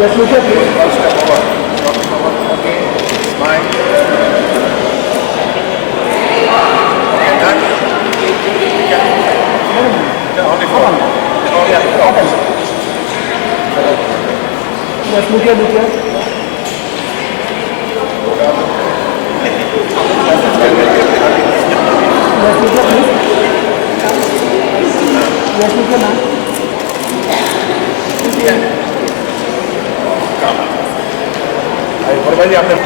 Yes, Lucia, please. One step forward. Walking forward. Okay. Smile. Okay, done. Only four. Oh, yeah. Yes, Lucia, Lucia. Yes, Lucia, please. Yes, Lucia, ma'am. What about you after?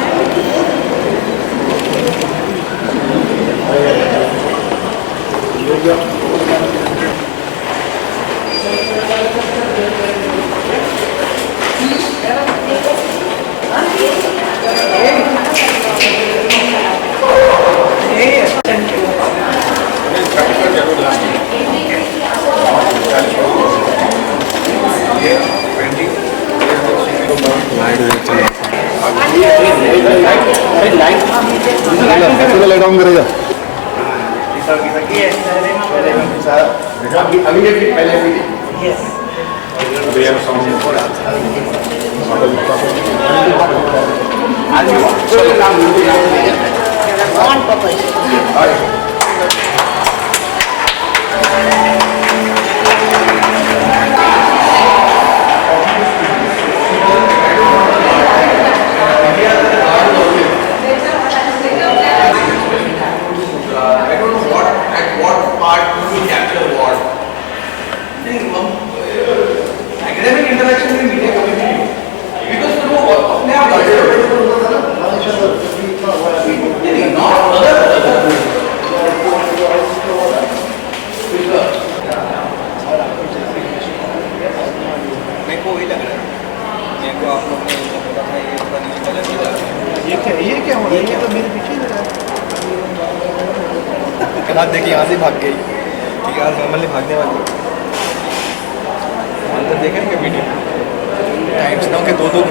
Light on करेगा ये क्या हो रहा है? ये तो मेरे पीछे ही लगा है। हाथ देखिए यहाँ से भाग गई ठीक है आज नॉर्मली भागने वाली अंदर देखेंगे वीडियो टाइम्स नाउ के दो ग्रुप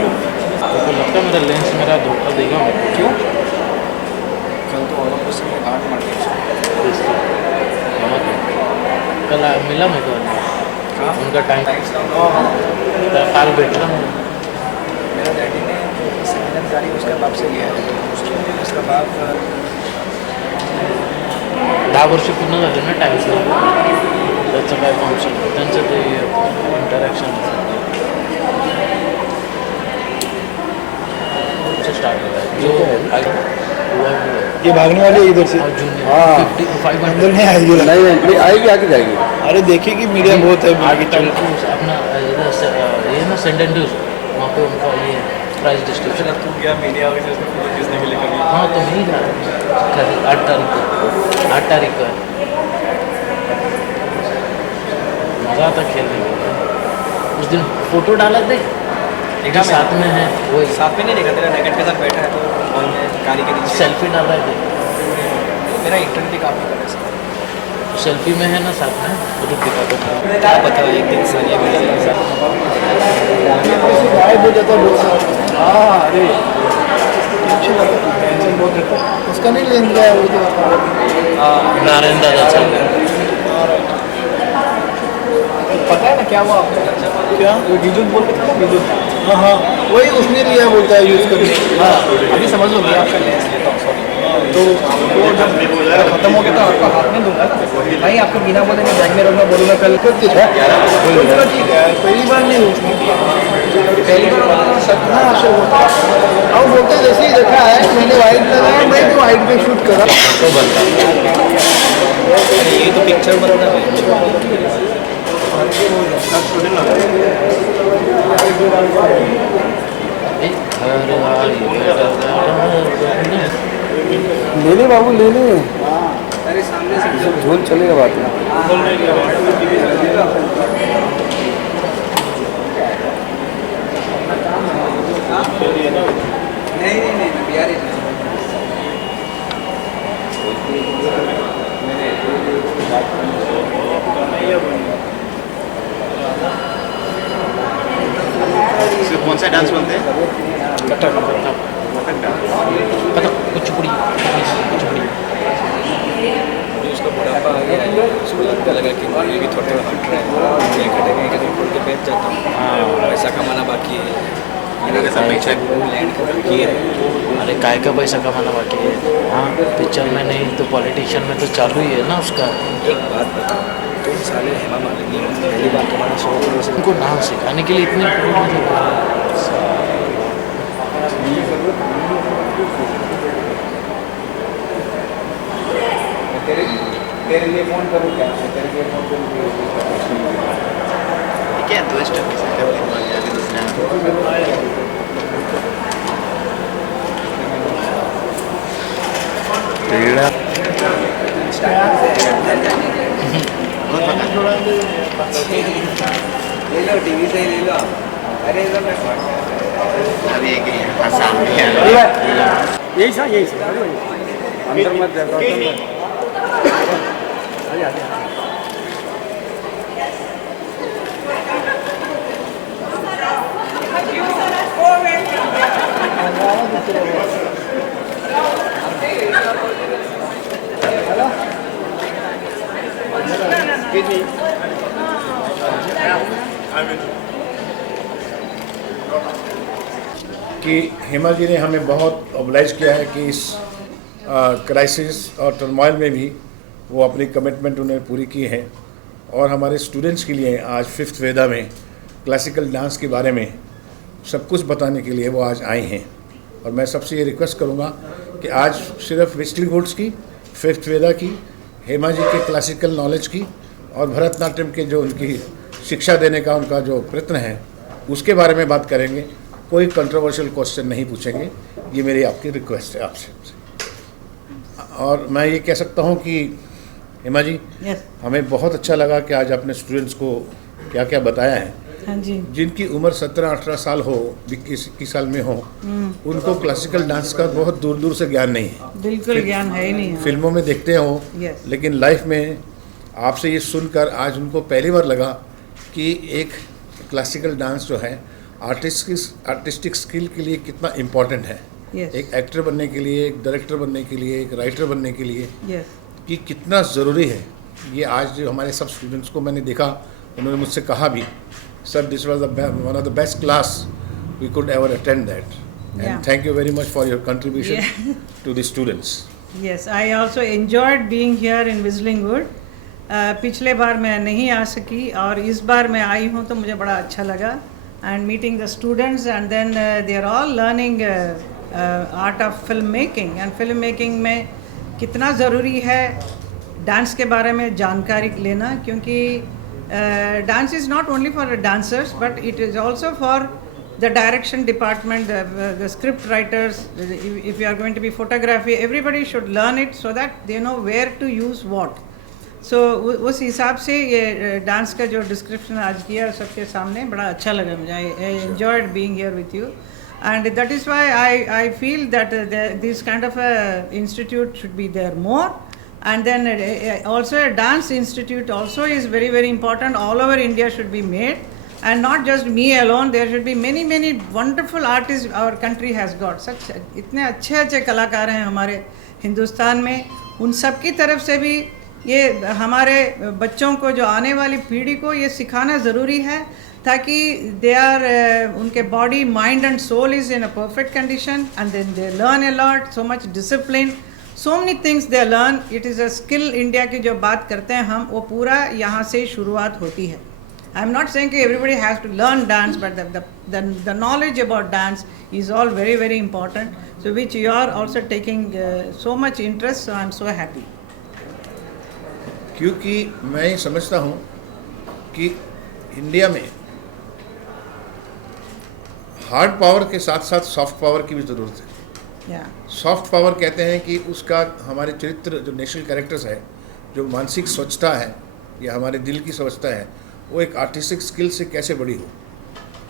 तो लगता है मेरा लेंस मेरा धोखा देगा क्यों कल तो और कुछ में गांठ मार गई कल मिला मेरे को उनका टाइम काल भेटला मेरा डैडी ने सेकेंड हैंड गाड़ी उसका बाप से लिया है उसका बाप 10 वर्ष पूर्ण झाले ना टाईम्सला त्याचं काय फंक्शन त्यांचं ते इंटरॅक्शन स्टार्ट होता है जो ये भागने वाली है इधर से। हाँ अंदर नहीं आएगी। नहीं आएगी आगे जाएगी अरे देखिए मीडिया बहुत है आगे चल अपना ये ना सेंटेंटिव वहाँ पे उनका ये प्राइस डिस्ट्रीब्यूशन तू गया मीडिया वगैरह उसमें फोटो खींचने के लिए कभी हाँ तो नहीं जा रहा 8 तारीख को 8 तारीख को है मज़ा आता खेलने में उस दिन फोटो डाला थे एक साथ में है वही साथ में नहीं देखा तेरा रैकेट के साथ बैठा है तो हॉल में गाड़ी के नीचे सेल्फी डाल रहे थे मेरा इंटरनेट काम नहीं कर रहा है सेल्फी में है ना साथ में तो दिखा दो क्या पता एक दिन सर ये मेरे गायब हो जाता लोग। हाँ अरे टेंशन बहुत रहता है। उसका नहीं लेन गया वो तो नारायण दादा चल पता है ना क्या हुआ आपको? क्या वो विद्युत बोल के था ना विद्युत। हाँ हाँ वही उसने लिया बोलता है यूज़ करने। हाँ अभी समझ लो मैं आपका लेंस लेता हूँ सॉरी तो वो जब खत्म हो गया तो आपका हाथ में दूंगा ना भाई आपको बिना बोले मैं बैग में रखना बोलूँगा कल कर दीजिए ठीक है पहली बार नहीं उसने किया पहली बार सपना आशा होता है और बोलते जैसे ही देखा है मैंने वाइट लगाया मैं भी वाइट पे शूट करा तो बनता ये तो पिक्चर बनाना है ले ले बाबू ले ले झोल चलेगा बात में नहीं बिहारी कौन सा डांस बोलते हैं? कथक कुचिपुड़ी कुचिपुड़ी उसका बुढ़ापा आ गया है उसको लगता लगा कि ये भी थोड़ा हट रहा है ये कटेगा कहीं खोल के बैठ जाता हूँ पैसा कमाना बाकी है इन्होंने सब पैसा किए। अरे काय का पैसा कमाना बाकी है। हाँ, पिक्चर में नहीं तो पॉलिटिशियन में तो चालू ही है ना उसका। एक बात बता, तुम साले हेमा मालिनी हो, पहली बार तुम्हारा 100 करोड़ से उनको नाम सिखाने के लिए इतने तेरे लिए फोन करूँ क्या? तेरे लिए फोन करूँ? क्या दोस्त है किसी का भी मान लिया कि दूसरा टेढ़ा बहुत पता ले लो टीवी से ही ले लो। अरे अभी एक ही है सामने है यही सा अंदर मत जाओ। कि हेमा जी ने हमें बहुत ऑब्लाइज किया है कि इस क्राइसिस और टर्मोइल में भी वो अपनी कमिटमेंट उन्होंने पूरी की है और हमारे स्टूडेंट्स के लिए आज 5th वेदा में क्लासिकल डांस के बारे में सब कुछ बताने के लिए वो आज आए हैं। और मैं सबसे ये रिक्वेस्ट करूँगा कि आज सिर्फ वेस्टली वुड्स की 5th वेदा की, हेमा जी के क्लासिकल नॉलेज की और भरतनाट्यम के जो उनकी शिक्षा देने का उनका जो प्रयत्न है उसके बारे में बात करेंगे। कोई कंट्रोवर्शियल क्वेश्चन नहीं पूछेंगे, ये मेरी आपकी रिक्वेस्ट है आपसे। और मैं ये कह सकता हूँ कि हेमा जी, हमें बहुत अच्छा लगा कि आज आपने स्टूडेंट्स को क्या क्या बताया है। हाँ जी। जिनकी उम्र 17-18 साल हो, 21 साल में हो, उनको क्लासिकल डांस का बहुत दूर दूर से ज्ञान नहीं है। बिल्कुल ज्ञान है ही नहीं। फिल्मों में देखते हो, लेकिन लाइफ में आपसे ये सुनकर आज उनको पहली बार लगा कि एक क्लासिकल डांस जो है आर्टिस्टिक स्किल के लिए कितना इम्पोर्टेंट है। एक एक्टर बनने के लिए, एक डायरेक्टर बनने के लिए, एक राइटर बनने के लिए कि कितना ज़रूरी है। ये आज जो हमारे सब स्टूडेंट्स को मैंने देखा, उन्होंने मुझसे कहा भी, sir this was one of the best class we could ever attend that and thank you very much for your contribution to the students. Yes, I also enjoyed being here in Whistling Wood. पिछले बार मैं नहीं आ सकी और इस बार मैं आई हूँ तो मुझे बड़ा अच्छा लगा and meeting the students and then they are all learning art of filmmaking and filmmaking में कितना ज़रूरी है डांस के बारे में जानकारी लेना, क्योंकि dance is not only for the dancers but it is also for the direction department, the script writers. If you are going to be photography, everybody should learn it so that they know where to use what. सो उस हिसाब से ये dance का जो description आज किया सबके सामने बड़ा अच्छा लगा मुझे। I enjoyed being here with you and that is why I feel that this kind of institute should be there more and then also a dance institute also is very very important. All over India should be made and not just me alone. There should be many wonderful artists our country has got. such इतने अच्छे कलाकार हैं हमारे हिंदुस्तान में, उन सब की तरफ से भी ये हमारे बच्चों को, जो आने वाली पीढ़ी को ये सिखाना ज़रूरी है ताकि दे आर उनके body, mind and soul is in a perfect condition and then they learn a lot, so much discipline, so many things they learn. It is a skill. India की जो बात करते हैं हम, वो पूरा यहाँ से शुरुआत होती है. आई एम नॉट सेइंग कि everybody has to learn dance, but the knowledge about dance is all very very important, so which you are also taking so much interest. So I am so happy. क्योंकि मैं समझता हूँ कि India में hard power के साथ साथ soft power की भी ज़रूरत है. सॉफ्ट पावर कहते हैं कि उसका हमारे चरित्र, जो नेशनल कैरेक्टर्स है, जो मानसिक स्वच्छता है या हमारे दिल की स्वच्छता है, वो एक आर्टिस्टिक स्किल से कैसे बड़ी हो,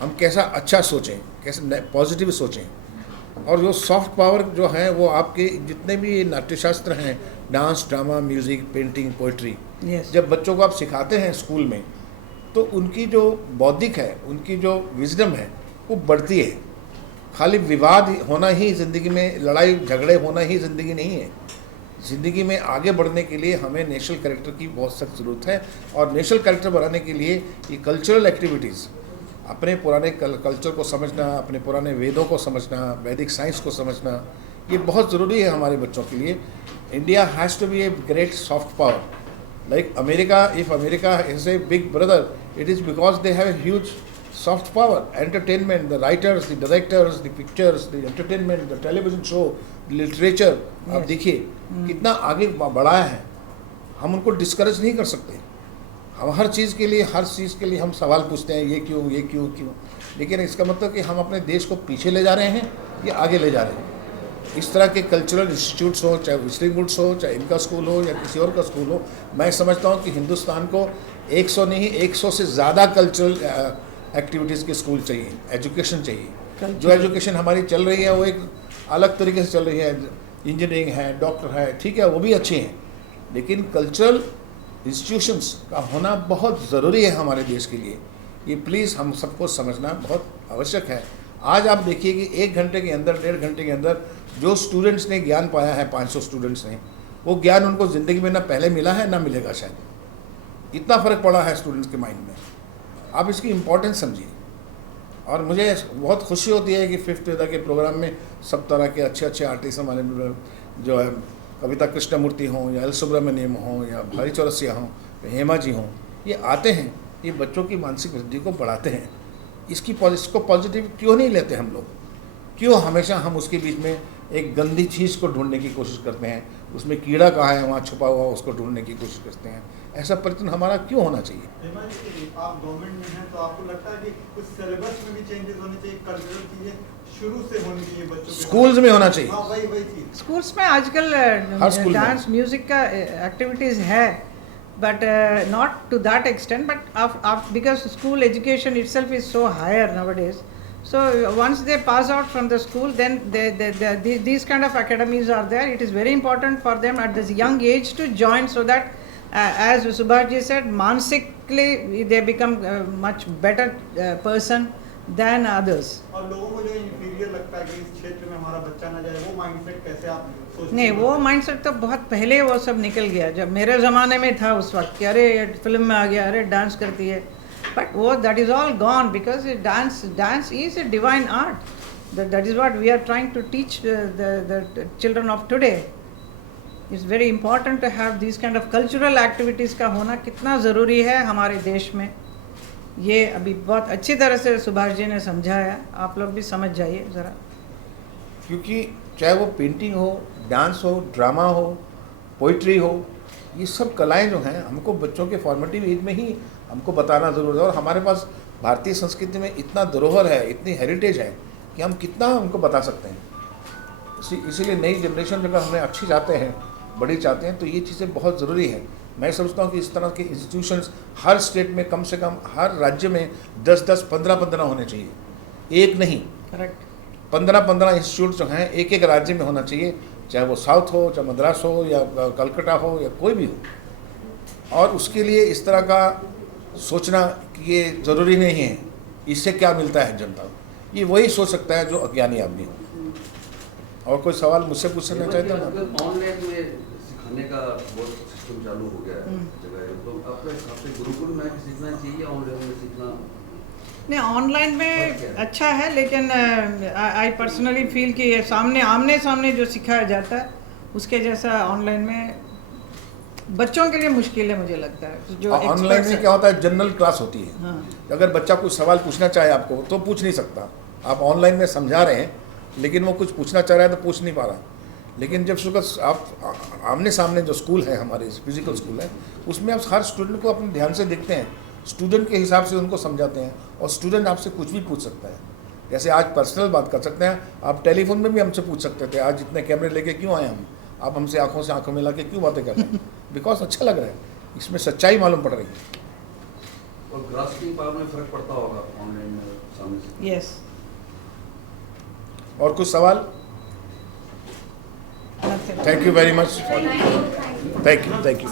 हम कैसा अच्छा सोचें, कैसे पॉजिटिव सोचें. और जो सॉफ्ट पावर जो है वो आपके जितने भी नाट्यशास्त्र हैं, dance, drama, music, painting, poetry, जब बच्चों को आप सिखाते हैं स्कूल में, तो उनकी जो बौद्धिक है, उनकी जो विजडम है, वो बढ़ती है. खाली विवाद होना ही ज़िंदगी में, लड़ाई झगड़े होना ही ज़िंदगी नहीं है. ज़िंदगी में आगे बढ़ने के लिए हमें नेशनल कैरेक्टर की बहुत सख्त ज़रूरत है. और नेशनल कैरेक्टर बनाने के लिए ये कल्चरल एक्टिविटीज़ अपने पुराने कल्चर को समझना, अपने पुराने वेदों को समझना, वैदिक साइंस को समझना, ये बहुत ज़रूरी है हमारे बच्चों के लिए. India has to be a great soft power. Like America, if America is a big brother, it is because they have a huge soft power. Entertainment, the writers, the directors, the pictures, the entertainment, the television show, the literature. आप देखिए कितना आगे बढ़ाया है. हम उनको discourage नहीं कर सकते. हम हर चीज़ के लिए हम सवाल पूछते हैं, ये क्यों. लेकिन इसका मतलब कि हम अपने देश को पीछे ले जा रहे हैं या आगे ले जा रहे हैं. इस तरह के कल्चरल इंस्टीट्यूट्स हो, चाहे विजलिंग वुड्स हो, चाहे इनका स्कूल हो या किसी और का स्कूल हो, मैं समझता हूँ कि हिंदुस्तान को 100 नहीं 100 से ज़्यादा कल्चरल एक्टिविटीज़ के स्कूल चाहिए, एजुकेशन चाहिए. जो एजुकेशन हमारी चल रही है वो एक अलग तरीके से चल रही है. इंजीनियरिंग है, डॉक्टर है, ठीक है, वो भी अच्छे हैं, लेकिन कल्चरल इंस्टीट्यूशंस का होना बहुत ज़रूरी है हमारे देश के लिए. ये प्लीज़ हम सबको समझना बहुत आवश्यक है. आज आप देखिए कि 1 घंटे के अंदर, 1.5 घंटे के अंदर जो स्टूडेंट्स ने ज्ञान पाया है, 500 स्टूडेंट्स ने, वो ज्ञान उनको ज़िंदगी में ना पहले मिला है ना मिलेगा शायद. इतना फ़र्क पड़ा है स्टूडेंट्स के माइंड में. आप इसकी इम्पोर्टेंस समझिए. और मुझे बहुत खुशी होती है कि 5th वेदा के प्रोग्राम में सब तरह के अच्छे आर्टिस्ट हमारे जो है, कविता कृष्णमूर्ति हों या एल सुब्रमण्यम हों या भारी चौरसिया हों या हेमा जी हों, ये आते हैं, ये बच्चों की मानसिक वृद्धि को बढ़ाते हैं. इसको पॉजिटिव क्यों नहीं लेते हम लोग? क्यों हमेशा हम उसके बीच में एक गंदी चीज़ को ढूंढने की कोशिश करते हैं? उसमें कीड़ा कहाँ है, वहाँ छुपा हुआ, उसको ढूंढने की कोशिश करते हैं. ऐसा प्रयत्न हमारा क्यों होना चाहिए? आप गवर्नमेंट में हैं तो आपको लगता है कि कुछ सिलेबस में भी चेंजेस होने चाहिए, कल्चरल चीज़ें शुरू से होनी चाहिए बच्चों के स्कूल्स में होना चाहिए. हाँ, वही चीज़. स्कूल्स में आजकल डांस म्यूजिक का एक्टिविटीज़ है, but not to that extent, but because school education itself is so higher nowadays, so once they pass out from the school, then these kind of academies are there. It is very important for them at this young age to join, so that as Subhash ji said, mansically they become much better person than others. और लोगों को जो inferior लगता है कि इस क्षेत्र में हमारा बच्चा ना जाए, वो माइंडसेट कैसे आप सोचते नहीं, हैं? वो माइंडसेट तो बहुत पहले वो सब निकल गया. जब मेरे ज़माने में था उस वक्त कि अरे ये फिल्म में आ गया, अरे डांस करती है, बट वो that is all gone because dance is a divine art. That is what we are trying to teach the children of today. It's very important to have this kind of cultural activities का होना कितना ज़रूरी है हमारे देश में. ये अभी बहुत अच्छी तरह से सुभाष जी ने समझाया. आप लोग भी समझ जाइए ज़रा. क्योंकि चाहे वो पेंटिंग हो, डांस हो, ड्रामा हो, पोइट्री हो, ये सब कलाएं जो हैं हमको बच्चों के फॉर्मेटिव एज में ही हमको बताना ज़रूरी है. और हमारे पास भारतीय संस्कृति में इतना धरोहर है, इतनी हेरिटेज है कि हम कितना उनको बता सकते हैं. इसीलिए नई जनरेशन अगर हमें अच्छी चाहते हैं, बड़ी चाहते हैं, तो ये चीज़ें बहुत ज़रूरी हैं. मैं समझता हूँ कि इस तरह के इंस्टीट्यूशंस हर स्टेट में कम से कम, हर राज्य में 10-10, 15-15 होने चाहिए. एक नहीं, करेक्ट, 15-15 इंस्टीट्यूट जो हैं एक एक राज्य में होना चाहिए. चाहे वो साउथ हो, चाहे मद्रास हो या कलकत्ता हो या कोई भी हो. और उसके लिए इस तरह का सोचना कि ये ज़रूरी नहीं है, इससे क्या मिलता है जनता को, ये वही सोच सकता है जो अज्ञानी आदमी हो. और कोई सवाल मुझसे पूछना चाहते हैं? ऑनलाइन में सिखाने का बहुत सिस्टम चालू हो गया है जगह, तो आपके हिसाब से गुरुकुल में सीखना चाहिए, ऑनलाइन में सीखना? नहीं, ऑनलाइन में अच्छा है, लेकिन आई पर्सनली फील कि ये आमने सामने जो सिखाया जाता है उसके जैसा ऑनलाइन में बच्चों के लिए मुश्किल है, मुझे लगता है. जो ऑनलाइन में क्या होता है, जनरल क्लास होती है. हाँ. अगर बच्चा कुछ सवाल पूछना चाहे आपको तो पूछ नहीं सकता. आप ऑनलाइन में समझा रहे हैं, लेकिन वो कुछ पूछना चाह रहा है तो पूछ नहीं पा रहा. लेकिन जब सुबह आप आमने सामने जो स्कूल है, हमारे फिजिकल स्कूल है, उसमें आप हर स्टूडेंट को अपने ध्यान से देखते हैं, स्टूडेंट के हिसाब से उनको समझाते हैं, और स्टूडेंट आपसे कुछ भी पूछ सकता है. जैसे आज पर्सनल बात कर सकते हैं, आप टेलीफोन में भी हमसे पूछ सकते थे, आज इतने कैमरे लेके क्यों आए हम, आप हमसे आंखों से आंखों मिला के क्यों बातें कर रहे हैं? बिकॉज अच्छा लग रहा है, इसमें सच्चाई मालूम पड़ रही है. और ग्रास्पिंग पावर में फर्क पड़ता होगा ऑनलाइन में सामने से? यस. और कुछ सवाल? Thank you very much. Thank you.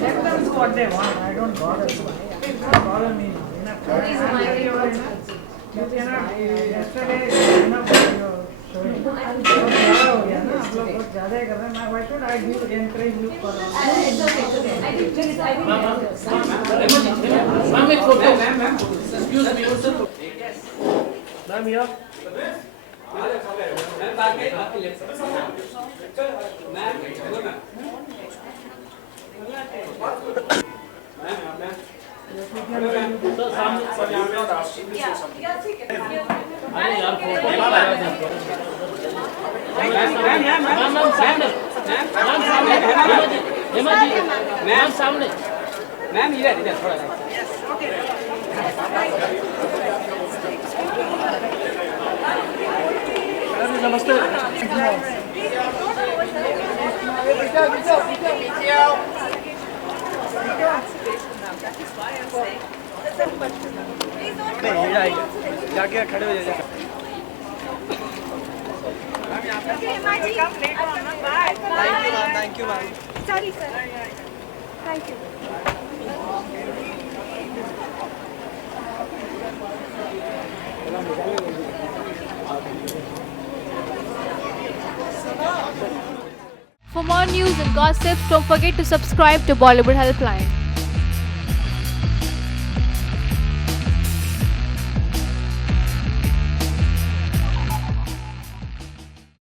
Let them do what they want. I don't bother. Don't bother me. You cannot, yesterday, enough of your showing. बहुत ज़्यादा हो गया ना, आप लोग बहुत ज़्यादा ही कर रहे हैं. Why should I encourage you for all? Ma'am एक photo. Excuse me. Ma'am here. अरे यार फोटो मैम सामने मैम इधर थोड़ा नमस्ते जाके खड़े हो जाइए thank you ma'am sorry sir thank you For more news and gossips, don't forget to subscribe to Bollywood Helpline.